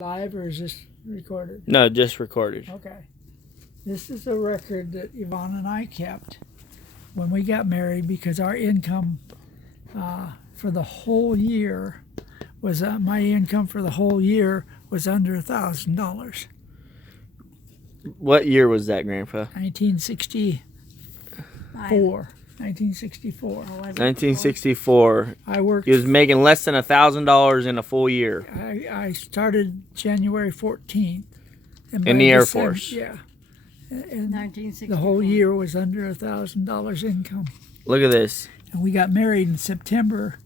Live or is this recorded? No, just recorded. Okay. This is a record that Yvonne and I kept when we got married because our income for the whole year was, my income for the whole year was under $1,000. What year was that, Grandpa? 1964. 1964. 1964. I worked. He was making less than $1,000 in a full year. I started January 14th. In the Air Force. Yeah. And 1964. the whole year was under $1,000 income. Look at this. And we got married in September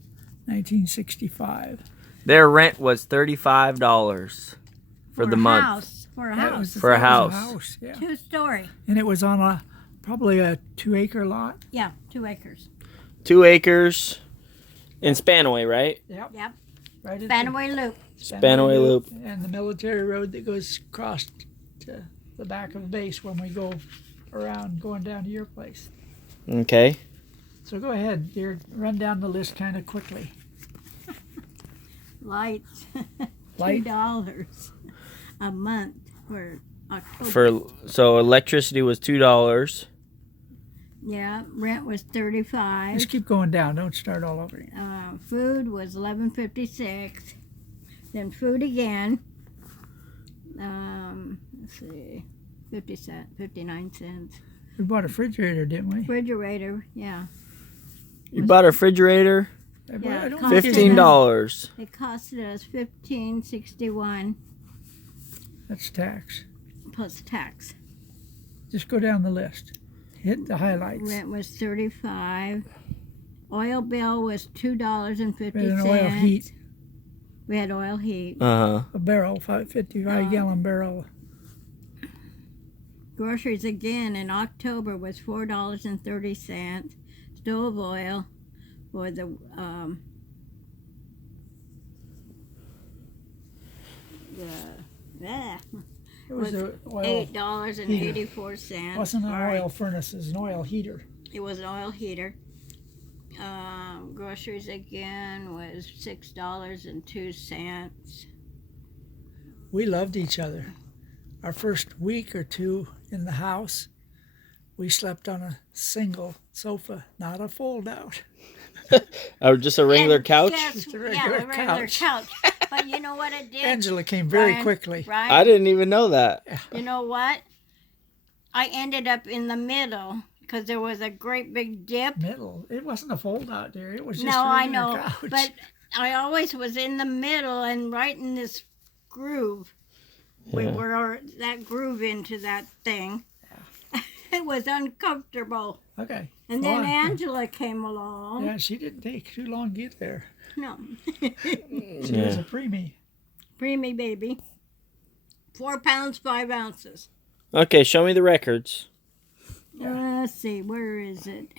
1965. Their rent was $35 for the month. For a house. For a house. Yeah. 2-story. And it was on probably a 2-acre lot. Yeah, 2 acres. 2 acres in Spanaway, right? Yep. Yep. Right at Spanaway Loop. Spanaway Loop. And the military road that goes across to the back of the base when we go around going down to your place. Okay. So go ahead, dear. Run down the list kind of quickly. Lights. Light? $2 a month for October. So electricity was $2. Yeah, rent was $35. Just keep going down. Don't start all over. Food was $11.56. Then food again. Let's see, 59 cents. We bought a refrigerator, didn't we? Refrigerator, yeah. You bought a refrigerator? Yeah, I don't cost think $15. It costed us $15.61 That's tax. plus tax. Just go down the list. Hit the highlights. Rent was $35. Oil bill was $2.50. We had an oil heat. We had oil heat. Uh-huh. A barrel, 55-gallon barrel. Groceries again in October was $4.30. Stove oil for the It was an oil. $8.84. It wasn't an Sorry. oil furnace. It was an oil heater. It was an oil heater. Groceries again was $6.02. We loved each other. Our first week or two in the house, we slept on a single sofa, not a fold-out. Or just a regular couch? Just a regular couch. But you know what it did? Angela came very Brian, quickly. Right? I didn't even know that. You know what? I ended up in the middle because there was a great big dip. Middle. It wasn't a fold-out, dear. It was just No, a I regular know. couch. But I always was in the middle and right in this groove. We Yeah. were that groove into that thing. It was uncomfortable. Okay. And go then on. Angela came along. Yeah, she didn't take too long to get there. No. She was a preemie. Preemie baby. 4 pounds, 5 ounces. Okay, show me the records. Let's see, where is it?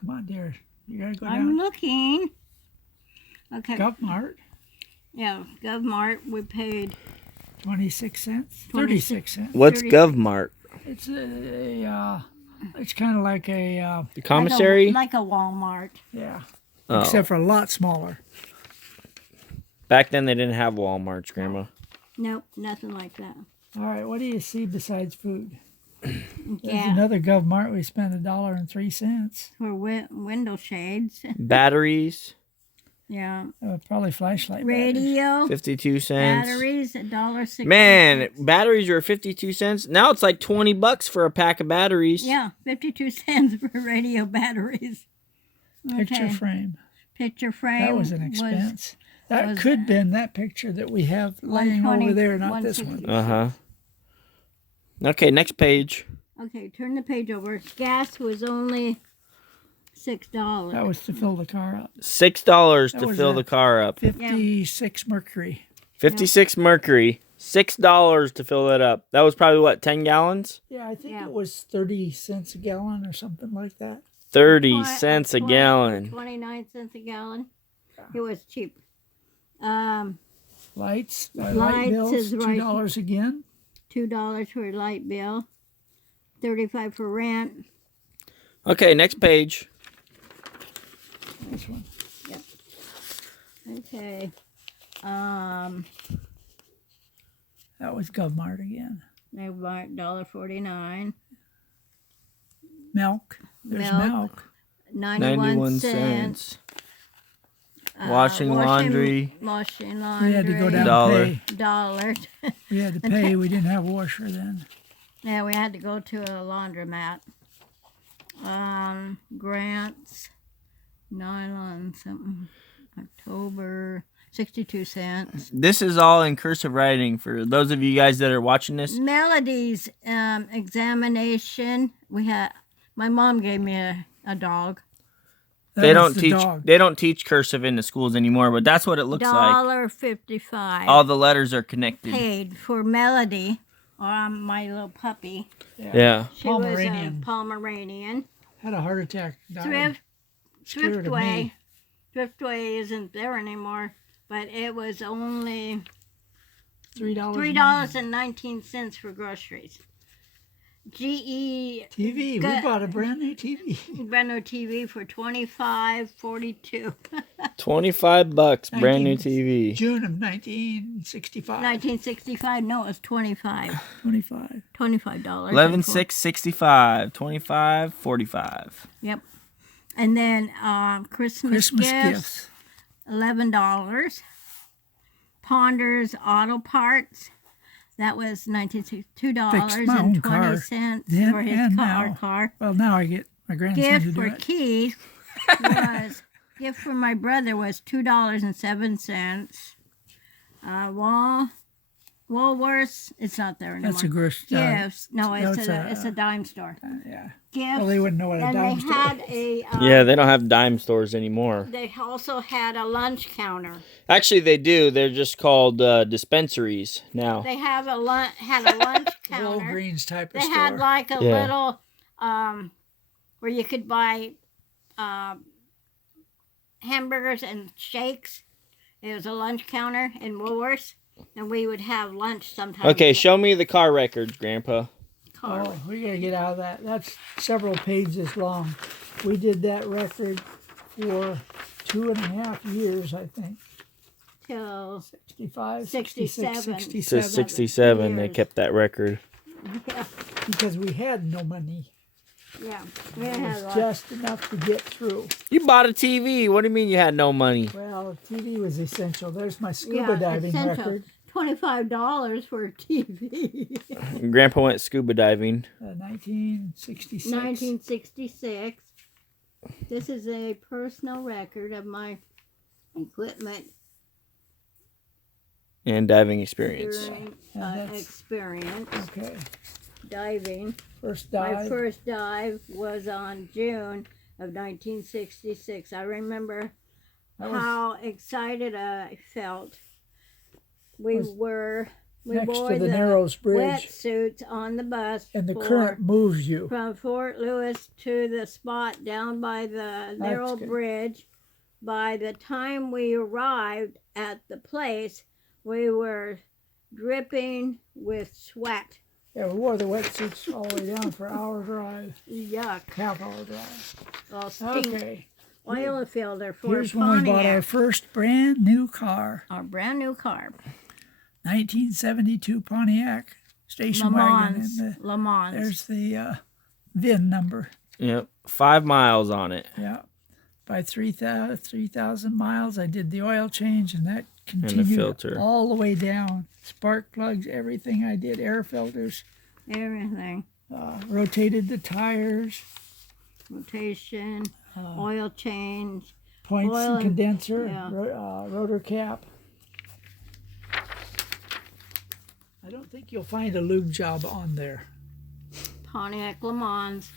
Come on, dear. You gotta go I'm down. looking. Okay. GovMart, Yeah, GovMart, we paid 26 cents, 36 cents. What's 30. GovMart? It's it's kind of like a, The commissary? Like a Walmart. yeah, Oh. except for a lot smaller. Back then they didn't have Walmarts, Grandma. Nope, nothing like that. All right, what do you see besides food? There's Yeah, another GovMart. We spent $1.03. for window shades. Batteries, Yeah. Probably flashlight batteries. Radio, 52 cents. batteries, $1.60. Man, batteries are 52 cents. Now it's like $20 for a pack of batteries. Yeah, 52 cents for radio batteries. Picture Okay. frame. Picture frame. That was an expense. That was- could have been that picture that we have laying over there, not this one. 160. Uh-huh. Okay, next page. Okay, turn the page over. Gas was only $6. That was to fill the car up. $6 That to was fill a- the car up. 56 Mercury. 56 Mercury. $6 to fill it up. That was probably what, 10 gallons? Yeah, I think Yeah. it was 30 cents a gallon or something like that. 30 cents a gallon. 29 cents a gallon. It was cheap. Lights, light Lights bills, is right. $2 again. $2 for a light bill. $35 for rent. Okay, next page. This one. Okay. That was GovMart again. They bought $1.49. Milk. There's Milk. milk. 91 cents. Washing laundry. Washing laundry. We had to go down Dollar. and pay. $1. We had to pay. We didn't have a washer then. Yeah, we had to go to a laundromat. Grants, nylon, something. October, 62 cents. This is all in cursive writing for those of you guys that are watching this. Melody's examination. My mom gave me a dog. That They was don't the teach. dog. They don't teach cursive in the schools anymore, but that's what it looks like. $1.55. All the letters are connected. Paid for Melody, my little puppy. Yeah. She was Pomeranian. a Pomeranian. Had a heart attack. Died. Scared of me. Thriftway isn't there anymore, but it was only $3. $3.19 for groceries. GE TV. We bought a brand new TV. brand new TV for $25.42. $25, brand new 19 TV. June of 1965. 1965. No, it was 25. 25. $25. 11,665. 25.45. Yep. And then Christmas gifts. $11. Ponder's Auto Parts. That was $2.20 Then for his and car. Well, now I get my grandson Gift to do for it. Keith was gift for my brother was $2.07. Woolworths, it's not there anymore. That's a gross. Gifts. No, it's that's a dime store. Yeah. Gifts. Well, they wouldn't know what a and dime they store had is. a Yeah, they don't have dime stores anymore. they also had a lunch counter. Actually, they do. They're just called dispensaries now. They have a lunch counter. Walgreens type of They store. had like a Yeah. little where you could buy hamburgers and shakes. It was a lunch counter in Woolworths, and we would have lunch sometimes. Okay, show me the car records, Grandpa. Oh, we gotta get out of that. That's several pages long. We did that record for 2.5 years, I think. Till 65, 67. 66, It says 67. 67. They Years. kept that record. yeah, Because we had no money. yeah, we It had was lunch. just enough to get through. You bought a TV. What do you mean you had no money? Well, TV was essential. There's my scuba diving essential. record. $25 for a TV. Grandpa went scuba diving. 1966. 1966. This is a personal record of my equipment And diving experience. during that's- experience Okay. diving. First My dive. first dive was on June of 1966. I remember That was how excited I felt. We Was wore next to the Narrows Bridge. wetsuits on the bus And the for- current moves you. from Fort Lewis to the spot down by the narrow good. bridge. By the time we arrived at the place, we were dripping with sweat. Yeah, we wore the wetsuits all the way down for an hour drive. Yuck. Half-hour drive. All stink. Okay. Oil filter for Here's when we bought our Pontiac. first brand new car. Our brand new car. 1972 Pontiac station Le wagon. Mans. And Le Mans. there's the VIN number. Yep. 5 miles on it. Yeah. By 3,000 miles, I did the oil change, and that the continued filter. all the way down. Spark plugs, everything I did, air filters, Everything. rotated the tires, Rotation. Oil change. points Oil and and- condenser, yeah. rotor cap. I don't think you'll find a lube job on there. Pontiac Le Mans.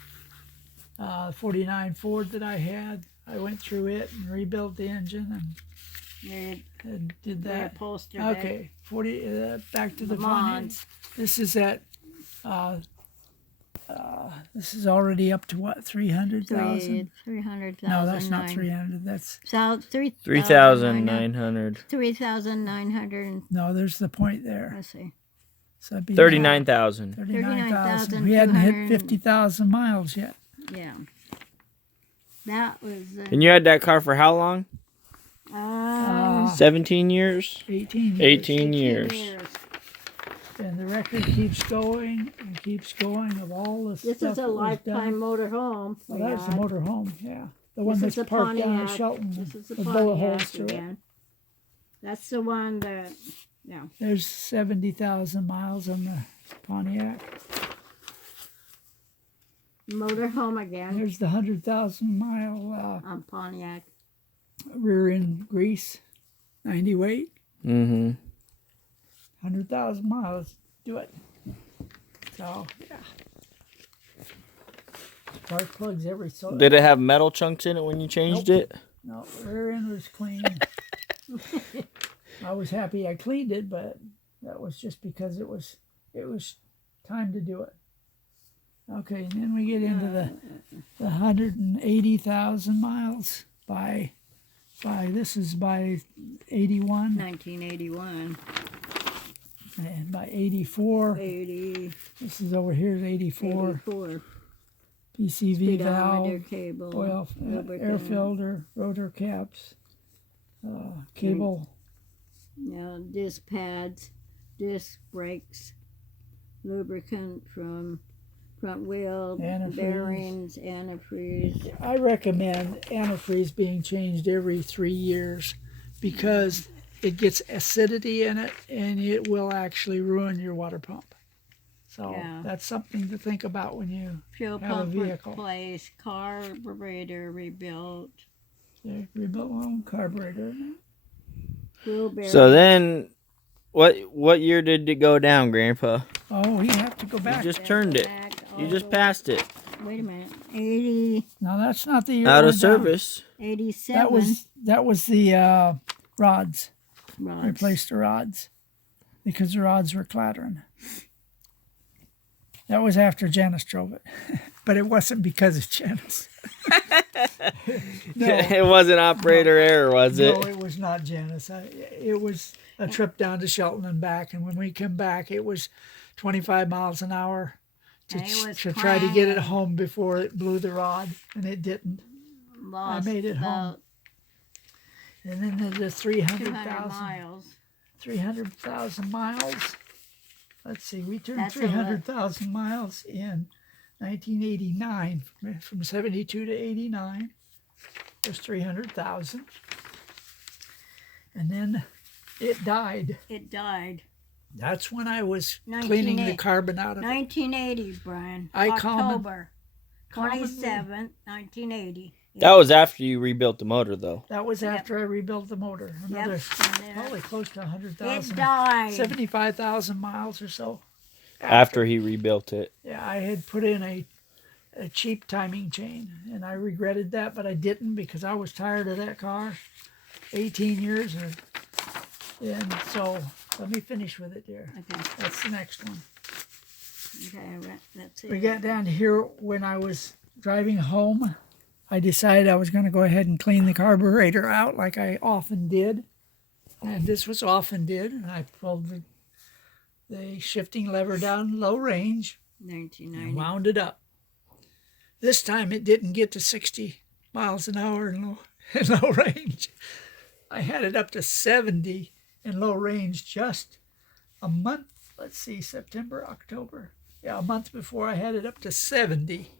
49 Ford that I had, I went through it and rebuilt the engine and did that. Upholstered. Okay, 40. Back to the Le Pontiac. Mans. This is at. This is already up to what, 300,000? 300,000. No, that's not 300. That's So 3,900. 3,900. no. There's the point there. Let's see. So that'd be 39,000. 39,000. We hadn't hit 50,000 miles yet. Yeah. That was And you had that car for how long? 17 years? 18 years. 18 years. And the record keeps going and keeps going of all the This stuff is a that was lifetime done. motorhome. Oh, that was the motorhome, yeah. The one This is that's the parked down at Pontiac. Shelton This is the with bullet holes Pontiac through it. again. That's the one that, yeah. There's 70,000 miles on the Pontiac. Motorhome again There's the 100,000 mile on Pontiac. rear end grease, 90 weight, Mm-hmm. 100,000 miles. Do it. So, yeah. Spark plugs every so. Did it have metal chunks in it when you changed it? No, rear end was clean. I was happy I cleaned it, but that was just because it was time to do it. Okay, and then we get into the 180,000 miles by this is by 81 1981. and by 84 80. this is over here is 84 84. PCV Speedometer, valve, cable, oil, air lubricant. filter, rotor caps, cable, Yeah, disc pads, disc brakes, lubricant from front wheel, Antifreeze. bearings, antifreeze. I recommend antifreeze being changed every 3 years because it gets acidity in it and it will actually ruin your water pump. So Yeah. that's something to think about when you Fuel have a pump vehicle. replaced, carburetor rebuilt, rebuilt my own carburetor. wheel bearings. So then, what year did it go down, Grandpa? Oh, you have to go back. You just turned it. You just passed it. Wait a minute. 80, No, that's not the year. Out it of went down. service. 87. That was the rods. rods. Replaced the rods because the rods were clattering. That was after Janice drove it, but it wasn't because of Janice. No, It wasn't operator error, was it? no, it was not Janice. It was a trip down to Shelton and back, and when we came back, it was 25 miles an hour to, And it was to try to get it crying. home before it blew the rod, and it didn't. Lost made it home. about And then the 200 300,000 miles. 300,000 miles. Let's see, we turned That's a lot. 300,000 miles in 1989. From 72 to 89 was 300,000. And then it died. It died. That's when I was 1980. cleaning the carbon out of it. 1980, Brian. I common- October 27th, 1980. That was after you rebuilt the motor, though. That was after I rebuilt the motor. Another And then probably close to it 100,000. died. 75,000 miles or so. After he rebuilt it. Yeah, I had put in a cheap timing chain, and I regretted that, but I didn't because I was tired of that car. 18 years, and so let me finish with it, dear. Okay. That's the next one. Okay, that's it. We got down to here when I was driving home. I decided I was going to go ahead and clean the carburetor out like I often did, and this was often did, and I pulled the shifting lever down low range. 1990. And wound it up. This time it didn't get to 60 miles an hour in low range. I had it up to 70 in low range just a month. Let's see, September, October. Yeah, a month before I had it up to 70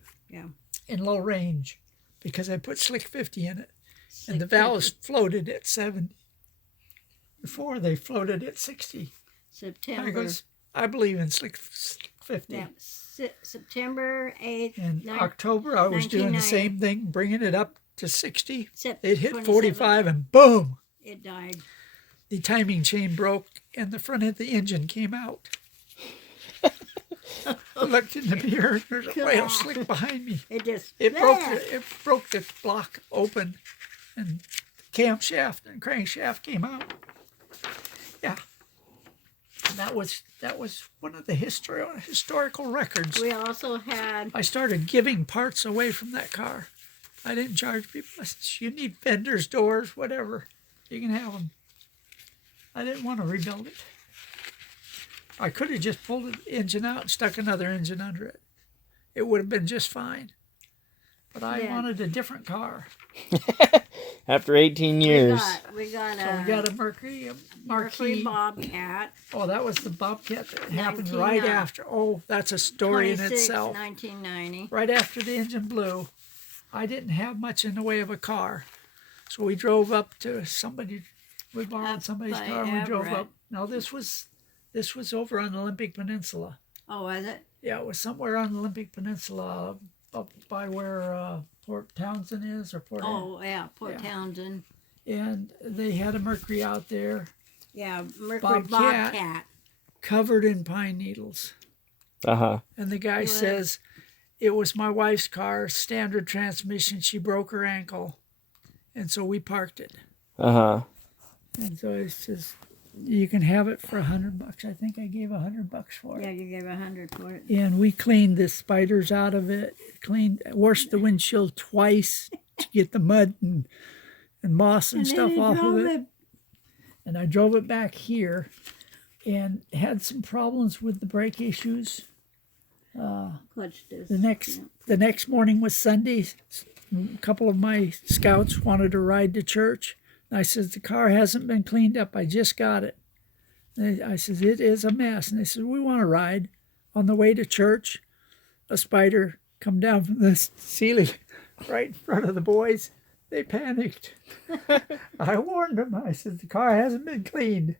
in low range because I put Slick 50 in it. And the valves floated at 70. Before they floated at 60. September. I believe in Slick 50. Yeah, September 8th. In October, I was doing the 1990. same thing, bringing it up to 60. Sep- It hit 27th. 45 and boom, It died. the timing chain broke and the front end of the engine came out. I looked in the mirror, there's a whale slick behind me. It just. It broke the block open and the camshaft and crankshaft came out. Yeah. And that was one of the historical records. We also had. I started giving parts away from that car. I didn't charge people. I said, you need fenders, doors, whatever. You can have them. I didn't want to rebuild it. I could have just pulled the engine out and stuck another engine under it. It would have been just fine. but I Yeah. wanted a different car. After 18 years. We got So we got a Mercury Mercury Marquis. Bobcat. Oh, that was the Bobcat that happened right 1990. after. Oh, that's a story in 26, itself. 1990. Right after the engine blew, I didn't have much in the way of a car. So we drove up to somebody, we borrowed Up somebody's by car and we drove Everett. up. Now this was over on the Olympic Peninsula. Oh, was it? Yeah, it was somewhere on the Olympic Peninsula up by where Port Townsend is or Port. Oh, yeah, Port Yeah. Townsend. And they had a Mercury out there Yeah, Mercury Bobcat. Bobcat. covered in pine needles. Uh-huh. And the guy What? says, it was my wife's car, standard transmission. She broke her ankle. And so we parked it. Uh-huh. And so it's just, you can have it for $100. I think I gave $100 for it. Yeah, you gave 100 for it. And we cleaned the spiders out of it, washed the windshield twice to get the mud and moss and stuff then you off of drove it. And I drove it back here and had some problems with the brake issues. Clutch disc. The next morning was Sunday. A couple of my scouts wanted to ride to church. And I said, the car hasn't been cleaned up. I just got it. I said, it is a mess. And they said, we want to ride. On the way to church, a spider come down from the ceiling right in front of the boys. They panicked. I warned them. I said, the car hasn't been cleaned.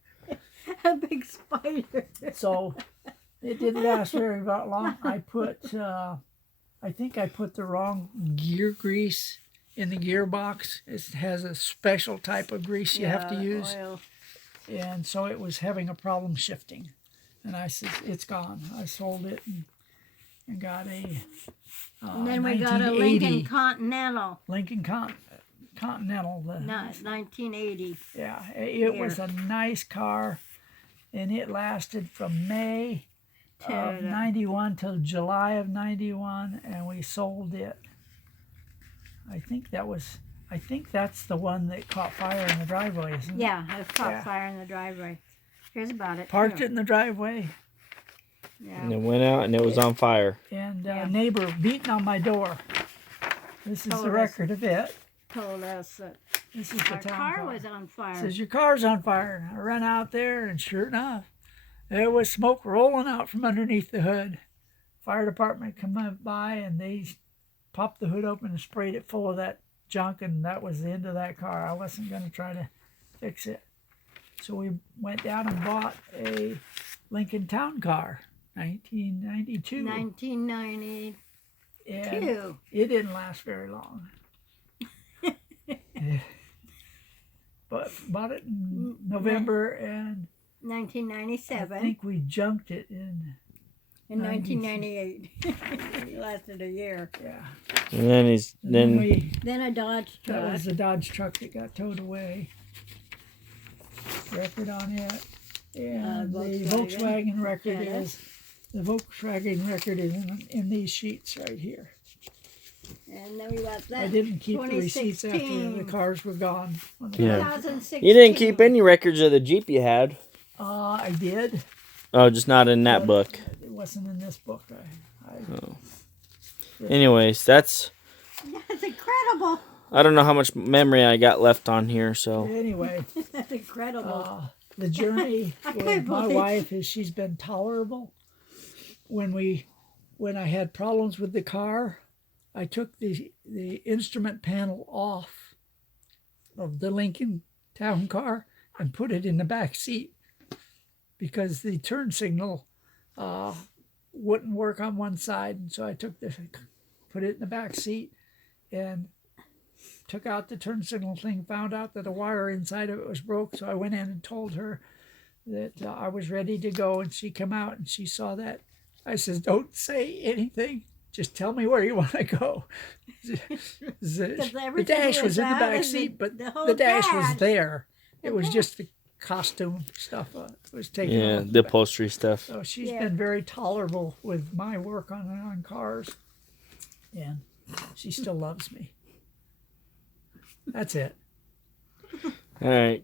A big spider. So it didn't last very long. I think I put the wrong gear grease in the gearbox. It has a special type of grease you have to use. Oil. And so it was having a problem shifting. And I said, it's gone. I sold it and got a And then we got a 1980 Lincoln Continental. Lincoln Continental. No, 1980. Yeah, it was a nice car. And it lasted from May of 91 till July of 91, and we sold it. I think that's the one that caught fire in the driveway, isn't it? Yeah, it caught Yeah. fire in the driveway. Here's about it. Parked too. it in the driveway, And Yeah. it went out and it was on fire. and Yeah. a neighbor beating on my door. This is Told the us. record of it. Told us that This is the our town car was on fire. Says, your car's on fire. I ran out there, and sure enough, there was smoke rolling out from underneath the hood. Fire department come by, and they popped the hood open and sprayed it full of that junk, and that was the end of that car. I wasn't going to try to fix it. So we went down and bought a Lincoln Town Car, 1992. 1992. And it didn't last very long. But bought it in November, and I 1997. think we junked it in, In 1998. It lasted a year. yeah. And then Then Then a Dodge that truck. was the Dodge truck that got towed away. Record on it. And the Volkswagen record Yeah. is in these sheets right here. And then we got that. I didn't keep the receipts after the 2016. cars were gone. When they- Yeah. 2016. you didn't keep any records of the Jeep you had. I did. Oh, just not in that But book. It wasn't in this book. Anyways, that's That's incredible. I don't know how much memory I got left on here, so Anyway, That's incredible. the journey with can't my believe- wife is she's been tolerable. When I had problems with the car, I took the instrument panel off of the Lincoln Town Car and put it in the back seat because the turn signal wouldn't work on one side, and so I put it in the back seat and took out the turn signal thing, found out that a wire inside of it was broke, so I went in and told her that I was ready to go, and she came out and she saw that. I says, don't say anything. Just tell me where you want to go. The everything dash was in the out back is seat, but the whole the dash was dash. there. It was just the costume stuff was taken yeah, off. the upholstery stuff. So she's Yeah. been very tolerable with my work on cars, and she still loves me. That's it. All right.